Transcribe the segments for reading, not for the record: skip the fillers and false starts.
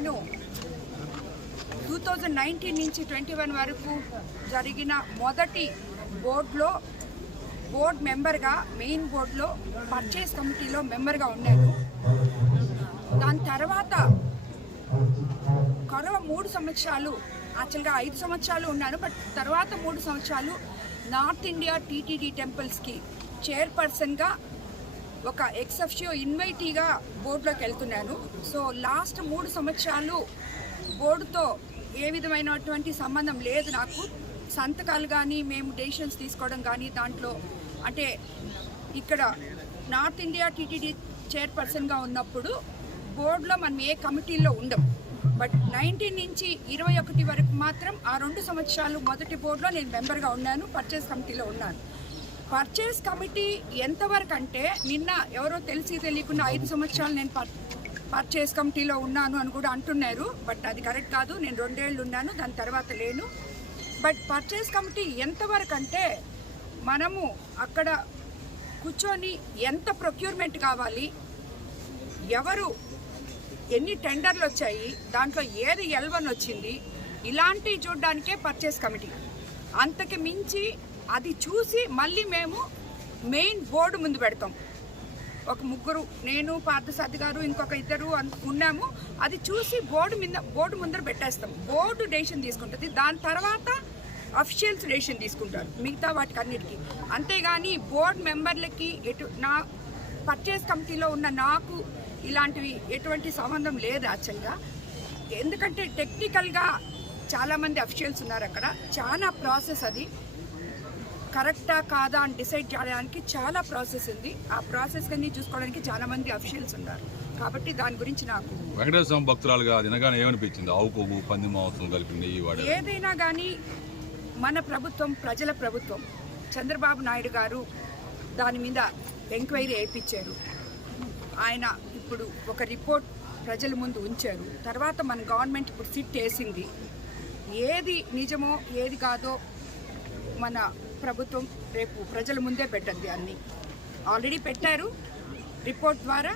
నేను 2019 నుంచి 21 వరకు జరిగిన మొదటి బోర్డ్ మెంబర్గా, మెయిన్ బోర్డులో పర్చేస్ కమిటీలో మెంబర్గా ఉన్నాను. దాని తర్వాత కరవ 3 సంవత్సరాలు, యాక్చువల్గా 5 సంవత్సరాలు ఉన్నాను. బట్ తర్వాత 3 సంవత్సరాలు నార్త్ ఇండియా టీటీడీ టెంపుల్స్కి చైర్పర్సన్గా ఒక ఎక్సెఫ్షియో ఇన్వైటీగా బోర్డులోకి వెళ్తున్నాను. సో లాస్ట్ 3 సంవత్సరాలు బోర్డుతో ఏ విధమైనటువంటి సంబంధం లేదు నాకు. సంతకాలు కానీ, మేము డెసిషన్స్ తీసుకోవడం కానీ, దాంట్లో అంటే ఇక్కడ నార్త్ ఇండియా టీటీడీ చైర్పర్సన్గా ఉన్నప్పుడు బోర్డులో మనం ఏ కమిటీల్లో ఉండం. బట్ 19 నుంచి 21 వరకు మాత్రం ఆ 2 సంవత్సరాలు మొదటి బోర్డులో నేను మెంబర్గా ఉన్నాను, పర్చేస్ కమిటీలో ఉన్నాను. పర్చేస్ కమిటీ ఎంతవరకు అంటే, నిన్న ఎవరో తెలియకుండా 5 సంవత్సరాలు నేను పర్చేస్ కమిటీలో ఉన్నాను అని కూడా అంటున్నారు. బట్ అది కరెక్ట్ కాదు. నేను 2 ఏళ్ళు ఉన్నాను, దాని తర్వాత లేను. బట్ పర్చేస్ కమిటీ ఎంతవరకు అంటే, మనము అక్కడ కూర్చొని ఎంత ప్రొక్యూర్మెంట్ కావాలి, ఎవరు ఎన్ని టెండర్లు వచ్చాయి, దాంట్లో ఏది L1 వచ్చింది, ఇలాంటివి చూడడానికే పర్చేస్ కమిటీ. అంతకు మించి అది చూసి మళ్ళీ మేము మెయిన్ బోర్డు ముందు పెడతాం. ఒక 3, నేను, పార్థసారథి గారు, ఇంకొక 2 ఉన్నాము. అది చూసి బోర్డు ముందర పెట్టేస్తాం. బోర్డు డెసిషన్ తీసుకుంటుంది. దాని తర్వాత అఫీషియల్స్ డెసిషన్ తీసుకుంటారు మిగతా వాటికి అన్నిటికీ. అంతేగాని బోర్డు మెంబర్లకి నా పర్చేస్ కమిటీలో ఉన్న నాకు ఇలాంటివి ఎటువంటి సంబంధం లేదు యాక్చువల్గా. ఎందుకంటే టెక్నికల్గా చాలామంది అఫీషియల్స్ ఉన్నారు అక్కడ. చాలా ప్రాసెస్, అది కరెక్టా కాదా అని డిసైడ్ చేయడానికి చాలా ప్రాసెస్ ఉంది. ఆ ప్రాసెస్ అన్ని చూసుకోవడానికి చాలామంది అఫీషియల్స్ ఉన్నారు. కాబట్టి దాని గురించి నాకు వెంకటేశ్వర భక్తురాలుగా తినగానే ఏమనిపించింది? ఆవు కొవ్వు, పంది మాంసం కలిపి నెయ్యి వాడే ఏదైనా కానీ మన ప్రభుత్వం ప్రజల ప్రభుత్వం. చంద్రబాబు నాయుడు గారు దాని మీద ఎంక్వైరీ వేయించారు. ఆయన ఇప్పుడు ఒక రిపోర్ట్ ప్రజల ముందు ఉంచారు. తర్వాత మన గవర్నమెంట్ ఇప్పుడు సిట్ వేసింది. ఏది నిజమో ఏది కాదో మన ప్రభుత్వం రేపు ప్రజల ముందే పెట్టద్ది. అన్నీ ఆల్రెడీ పెట్టారు రిపోర్ట్ ద్వారా.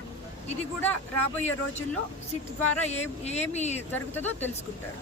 ఇది కూడా రాబోయే రోజుల్లో సిట్ ద్వారా ఏమి జరుగుతుందో తెలుసుకుంటారు.